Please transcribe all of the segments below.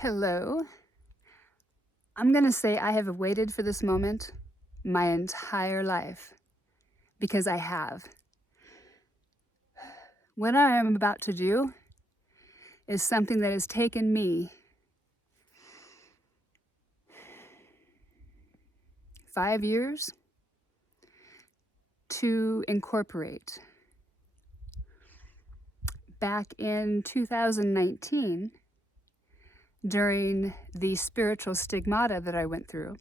Hello. I'm going to say I have waited for this moment my entire life because I have. What I am about to do is something that has taken me 5 years to incorporate. Back in 2019, during the spiritual stigmata that I went through,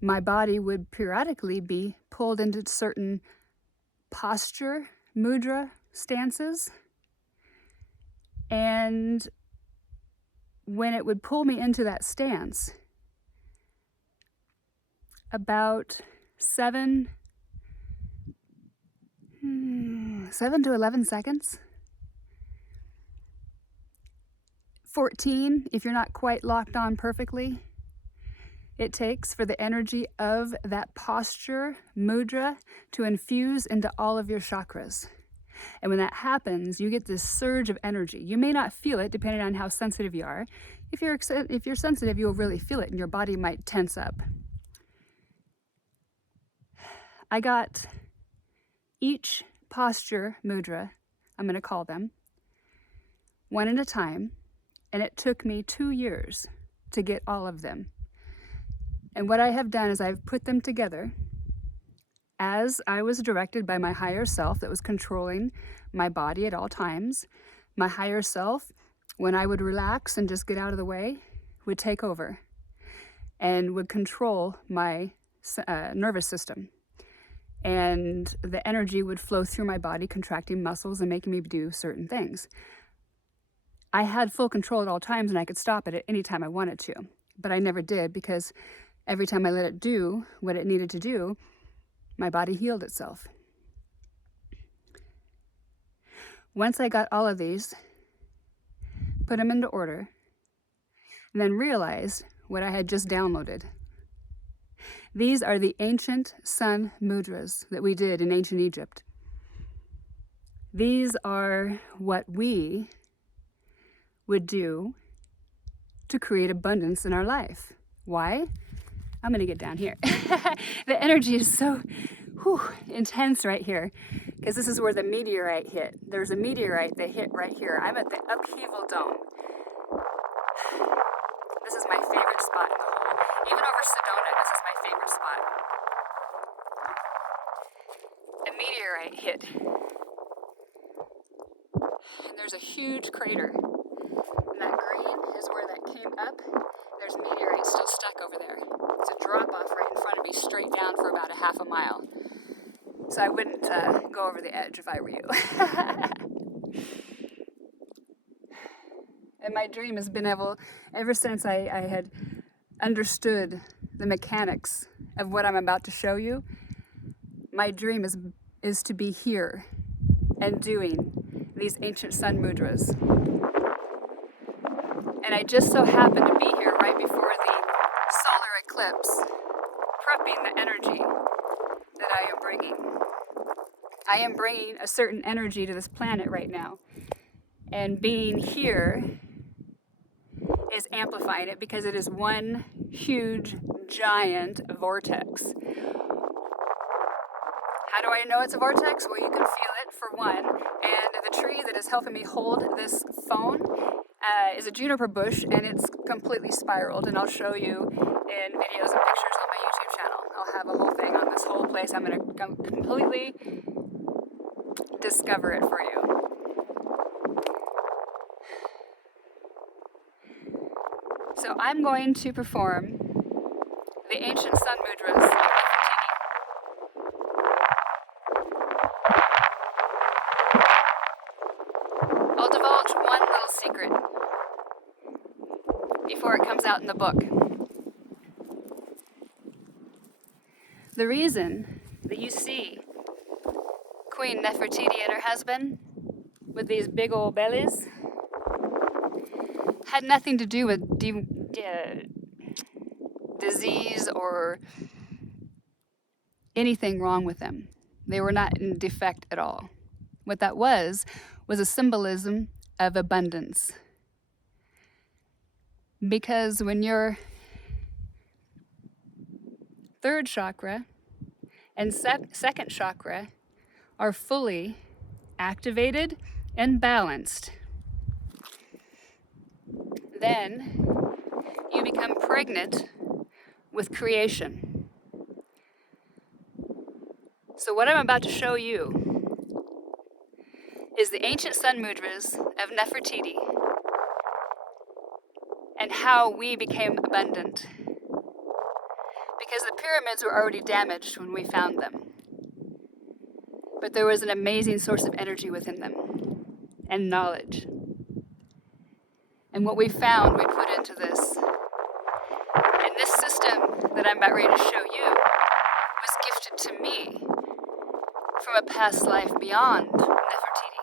my body would periodically be pulled into certain posture, mudra stances. And when it would pull me into that stance, about 7 to 11 seconds, 14 if you're not quite locked on perfectly, it takes for the energy of that posture, mudra, to infuse into all of your chakras. And when that happens, you get this surge of energy. You may not feel it depending on how sensitive you are. If you're sensitive, you'll really feel it and your body might tense up. I got each posture mudra, I'm going to call them, one at a time, and it took me 2 years to get all of them. And what I have done is I've put them together as I was directed by my higher self that was controlling my body at all times. My higher self, when I would relax and just get out of the way, would take over and would control my nervous system. And the energy would flow through my body, contracting muscles and making me do certain things. I had full control at all times and I could stop it at any time I wanted to, but I never did because every time I let it do what it needed to do, my body healed itself. Once I got all of these, put them into order, and then realized what I had just downloaded. These are the ancient sun mudras that we did in ancient Egypt. These are what we would do to create abundance in our life. Why? I'm going to get down here. The energy is so intense right here because this is where the meteorite hit. There's a meteorite that hit right here. I'm at the upheaval dome. This is my favorite spot in the whole, even over Sedona, this is my favorite spot. A meteorite hit. And there's a huge crater. And that green is where that came up. There's meteorites still stuck over there. It's a drop off right in front of me, straight down for about a half a mile. So I wouldn't go over the edge if I were you. And my dream has been ever since I had understood the mechanics of what I'm about to show you, my dream is to be here and doing these ancient sun mudras. And I just so happen to be here right before the solar eclipse, prepping the energy that I am bringing. I am bringing a certain energy to this planet right now. And being here is amplifying it because it is one huge, giant vortex. How do I know it's a vortex? Well, you can feel it, for one. And the tree that is helping me hold this phone is a juniper bush, and it's completely spiraled. And I'll show you in videos and pictures on my YouTube channel. I'll have a whole thing on this whole place. I'm going to completely discover it for you. So I'm going to perform the ancient sun mudras of Nefertiti. I'll divulge one little secret before it comes out in the book. The reason that you see Queen Nefertiti and her husband with these big old bellies had nothing to do with disease or anything wrong with them. They were not in defect at all. What that was a symbolism of abundance. Because when your third chakra and second chakra are fully activated and balanced, then you become pregnant with creation. So what I'm about to show you is the ancient sun mudras of Nefertiti and how we became abundant. Because the pyramids were already damaged when we found them. But there was an amazing source of energy within them and knowledge. And what we found, we put into this. And this system that I'm about ready to show you was gifted to me from a past life beyond Nefertiti.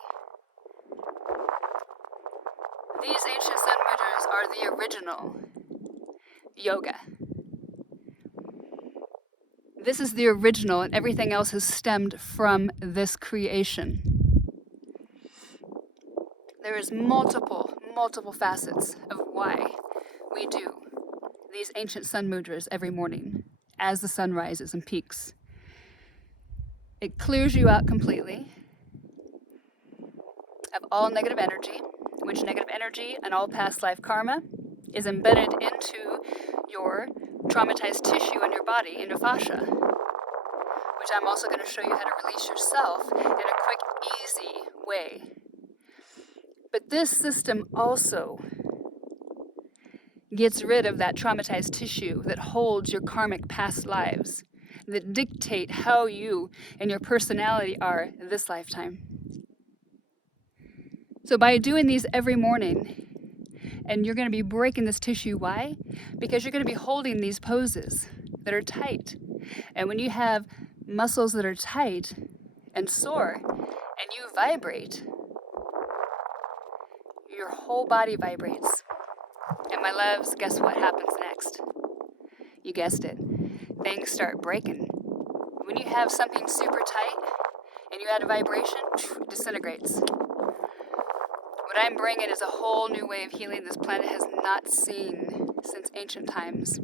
These ancient sun mudras are the original yoga. This is the original, and everything else has stemmed from this creation. There is multiple facets of why we do these ancient sun mudras every morning as the sun rises and peaks. It clears you out completely of all negative energy, which negative energy and all past life karma is embedded into your traumatized tissue in your body, in your fascia, which I'm also going to show you how to release yourself in a quick, easy way. But this system also gets rid of that traumatized tissue that holds your karmic past lives, that dictate how you and your personality are this lifetime. So by doing these every morning, and you're going to be breaking this tissue. Why? Because you're going to be holding these poses that are tight. And when you have muscles that are tight and sore, and you vibrate, your whole body vibrates. And my loves, guess what happens next? You guessed it. Things start breaking. When you have something super tight and you add a vibration, it disintegrates. What I'm bringing is a whole new way of healing this planet has not seen since ancient times.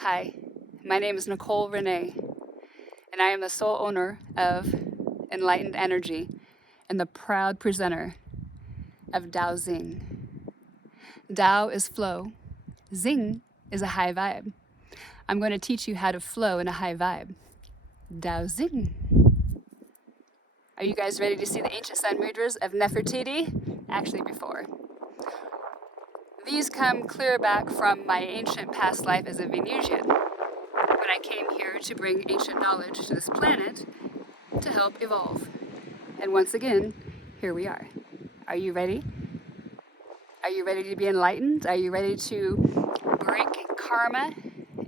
Hi, my name is Nicole Renee, and I am the sole owner of Enlightened Energy and the proud presenter of Dao Xing. Dao is flow. Xing is a high vibe. I'm going to teach you how to flow in a high vibe. Dao Xing. Are you guys ready to see the ancient sun mudras of Nefertiti? Actually, before. These come clear back from my ancient past life as a Venusian, when I came here to bring ancient knowledge to this planet to help evolve. And once again, here we are. Are you ready? Are you ready to be enlightened? Are you ready to break karma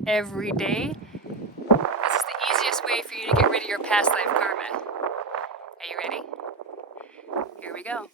every day? This is the easiest way for you to get rid of your past life karma. Are you ready? Here we go.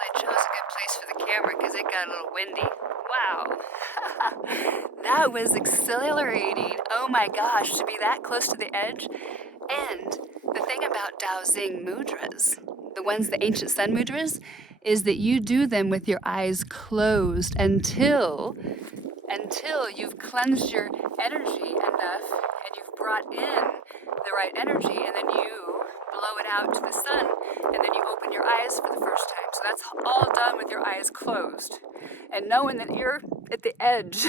I chose a good place for the camera because it got a little windy. Wow. That was exhilarating. Oh my gosh, to be that close to the edge. And the thing about Dowsing mudras, the ones, the ancient sun mudras, is that you do them with your eyes closed until you've cleansed your energy enough and you've brought in the right energy, and then you blow it out to the sun, and then you open your eyes for the first time. So that's all done with your eyes closed. And knowing that you're at the edge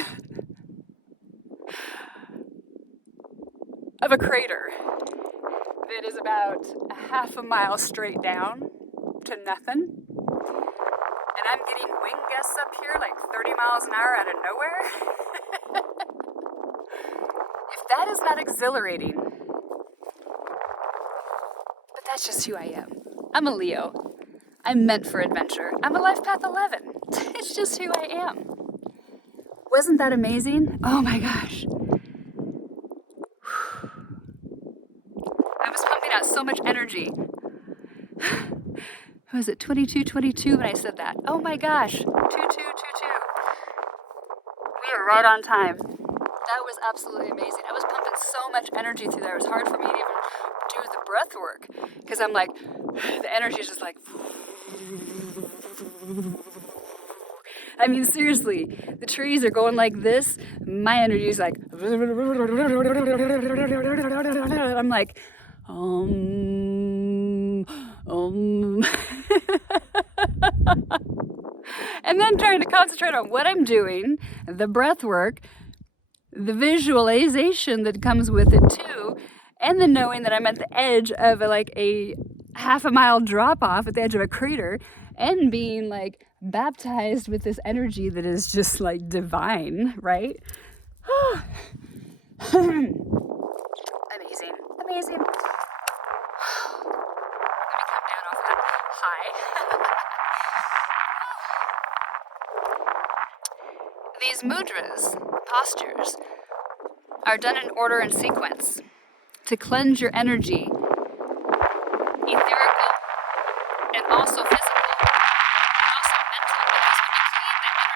of a crater that is about a half a mile straight down to nothing. And I'm getting wind gusts up here like 30 miles an hour out of nowhere. If that is not exhilarating, but that's just who I am. I'm a Leo. I'm meant for adventure. I'm a life path 11. It's just who I am. Wasn't that amazing? Oh my gosh. I was pumping out so much energy. Was it 22:22 when I said that? Oh my gosh, 22:22. We are right on time. That was absolutely amazing. I was pumping so much energy through there. It was hard for me to even do the breath work because I'm like, the energy is just like. I mean, seriously, the trees are going like this. My energy is like. I'm like, and then trying to concentrate on what I'm doing, the breath work, the visualization that comes with it too, and the knowing that I'm at the edge of a half a mile drop off at the edge of a crater, and being like baptized with this energy that is just like divine, right? Amazing. Let me come down off that high. These mudras, postures, are done in order and sequence to cleanse your energy, etherical and also physical, and also mental, because when you clean that energy,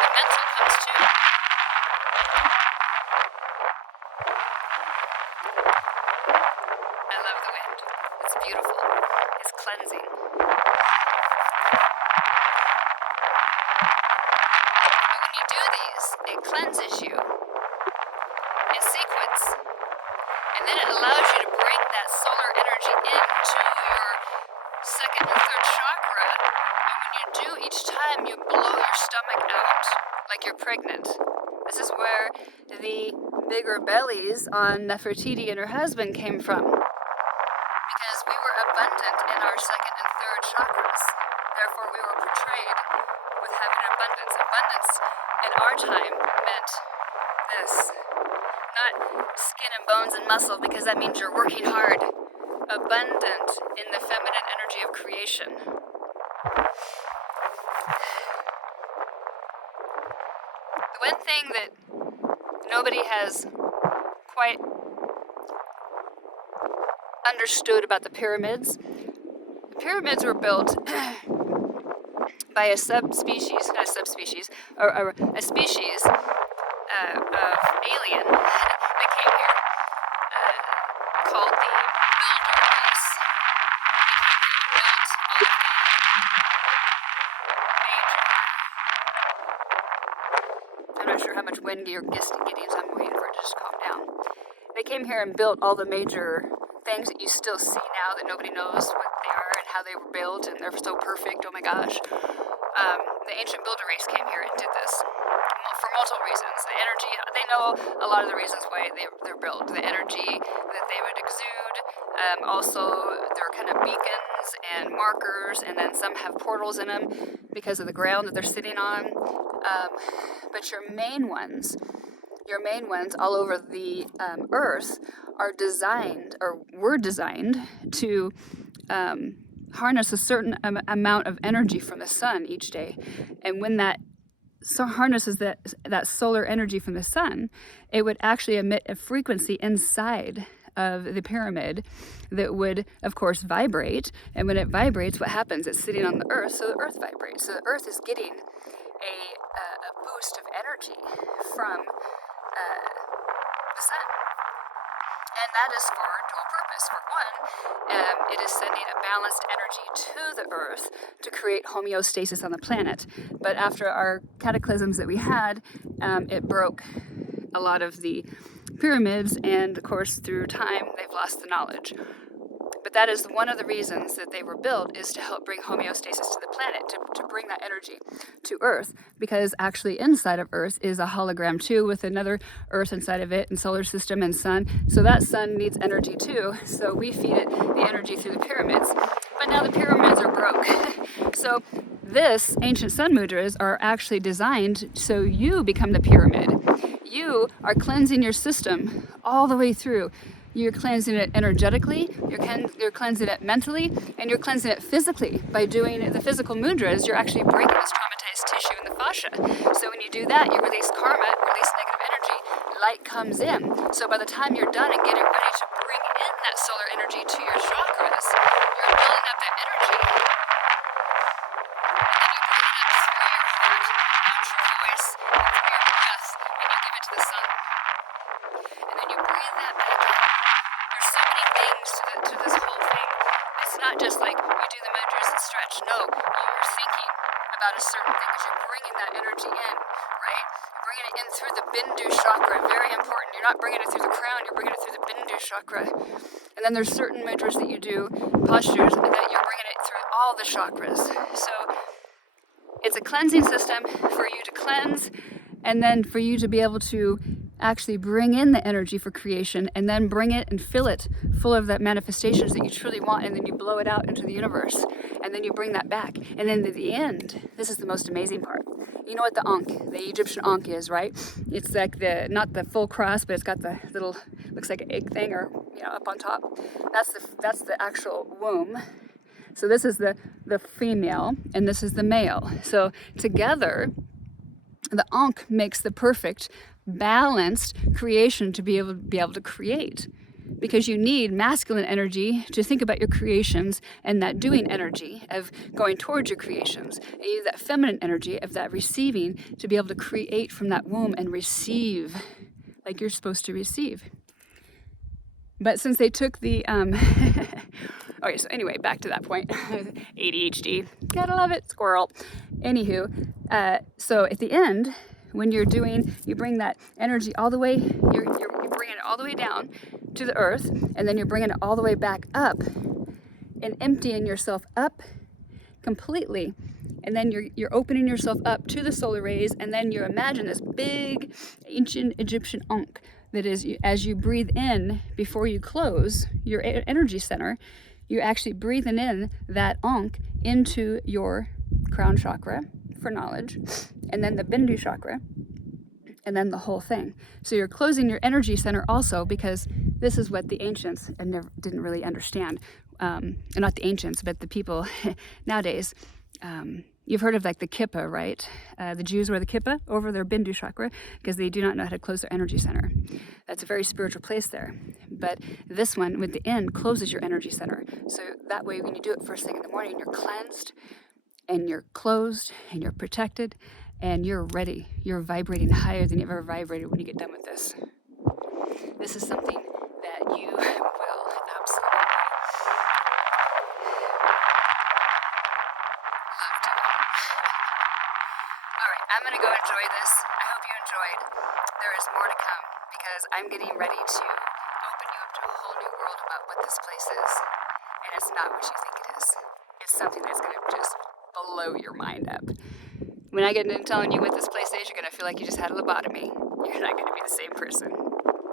the mental comes too. I love the wind. It's beautiful. It's cleansing. It cleanses you in sequence, and then it allows you to bring that solar energy into your second and third chakra, and when you do, each time you blow your stomach out like you're pregnant. This is where the bigger bellies on Nefertiti and her husband came from, because we were abundant in our second and third chakras. Therefore, we were portrayed with having abundance. Abundance in our time meant this. Not skin and bones and muscle, because that means you're working hard. Abundant in the feminine energy of creation. The one thing that nobody has quite understood about the pyramids were built by a species of alien that came here, called the Builder race. I'm not sure how much wind you're getting, so I'm waiting for it to just calm down. They came here and built all the major things that you still see now that nobody knows what they are and how they were built, and they're so perfect. Oh my gosh. The ancient builder race came here and did this for multiple reasons. The energy, they know a lot of the reasons why they're built. The energy that they would exude. Also, they're kind of beacons and markers, and then some have portals in them because of the ground that they're sitting on. But your main ones all over the earth are designed, or were designed, to harness a certain amount of energy from the sun each day. And when that harnesses that solar energy from the sun, it would actually emit a frequency inside of the pyramid that would, of course, vibrate. And when it vibrates, what happens? It's sitting on the earth, so the earth vibrates. So the earth is getting a boost of energy from the sun. And that is for dual purpose. For one, it is sending a balanced energy to the earth to create homeostasis on the planet. But after our cataclysms that we had, it broke a lot of the pyramids, and of course through time they've lost the knowledge. But that is one of the reasons that they were built, is to help bring homeostasis to the planet, to bring that energy to Earth, because actually inside of Earth is a hologram too, with another Earth inside of it, and solar system and sun. So that sun needs energy too, so we feed it the energy through the pyramids. But now the pyramids are broke. So this ancient sun mudras are actually designed so you become the pyramid. You are cleansing your system all the way through. You're cleansing it energetically, you're cleansing it mentally, and you're cleansing it physically. By doing the physical mudras, you're actually breaking this traumatized tissue in the fascia. So when you do that, you release karma, release negative energy, light comes in. So by the time you're done and getting ready to bring in that solar energy to your chakras, you're building up that energy, and then you bring it up through your heart, through your voice, through your breath, and you give it to the sun. And then you breathe that back in. There's so many things to this whole thing. It's not just like you do the mudras and stretch. No, you're thinking about a certain thing because you're bringing that energy in, right? You're bringing it in through the Bindu chakra. Very important. You're not bringing it through the crown. You're bringing it through the Bindu chakra. And then there's certain mudras that you do, postures, that you're bringing it through all the chakras. So it's a cleansing system for you to cleanse, and then for you to be able to actually bring in the energy for creation, and then bring it and fill it full of that manifestations that you truly want, and then you blow it out into the universe, and then you bring that back. And then at the end, this is the most amazing part. You know what the Ankh, the Egyptian Ankh is, right? It's like not the full cross, but it's got the little, looks like an egg thing, or up on top. That's the actual womb. So this is the female, and this is the male. So together, the Ankh makes the perfect balanced creation to be able to create, because you need masculine energy to think about your creations, and that doing energy of going towards your creations, and you need that feminine energy of that receiving to be able to create from that womb and receive like you're supposed to receive. But since they took the okay, so anyway, back to that point. ADHD, gotta love it, squirrel. Anywho, so at the end, when you're doing, you bring that energy all the way, you're bringing it all the way down to the earth, and then you're bringing it all the way back up and emptying yourself up completely. And then you're opening yourself up to the solar rays, and then you imagine this big ancient Egyptian Ankh that is, as you breathe in before you close your energy center, you're actually breathing in that Ankh into your crown chakra for knowledge, and then the Bindu chakra, and then the whole thing. So you're closing your energy center also, because this is what the ancients didn't really understand. Not the ancients, but the people nowadays. You've heard of like the kippah, right? The Jews wear the kippah over their Bindu chakra because they do not know how to close their energy center. That's a very spiritual place there. But this one, with the end, closes your energy center. So that way, when you do it first thing in the morning, you're cleansed, and you're closed, and you're protected, and you're ready. You're vibrating higher than you've ever vibrated when you get done with this. This is something that you will absolutely love to. All right, I'm going to go enjoy this. I hope you enjoyed. There is more to come, because I'm getting ready to open you up to a whole new world about what this place is. And it's not what you think it is. It's something that's going to just blow your mind up. When I get into telling you what this place is, you're going to feel like you just had a lobotomy. You're not going to be the same person.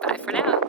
Bye for now.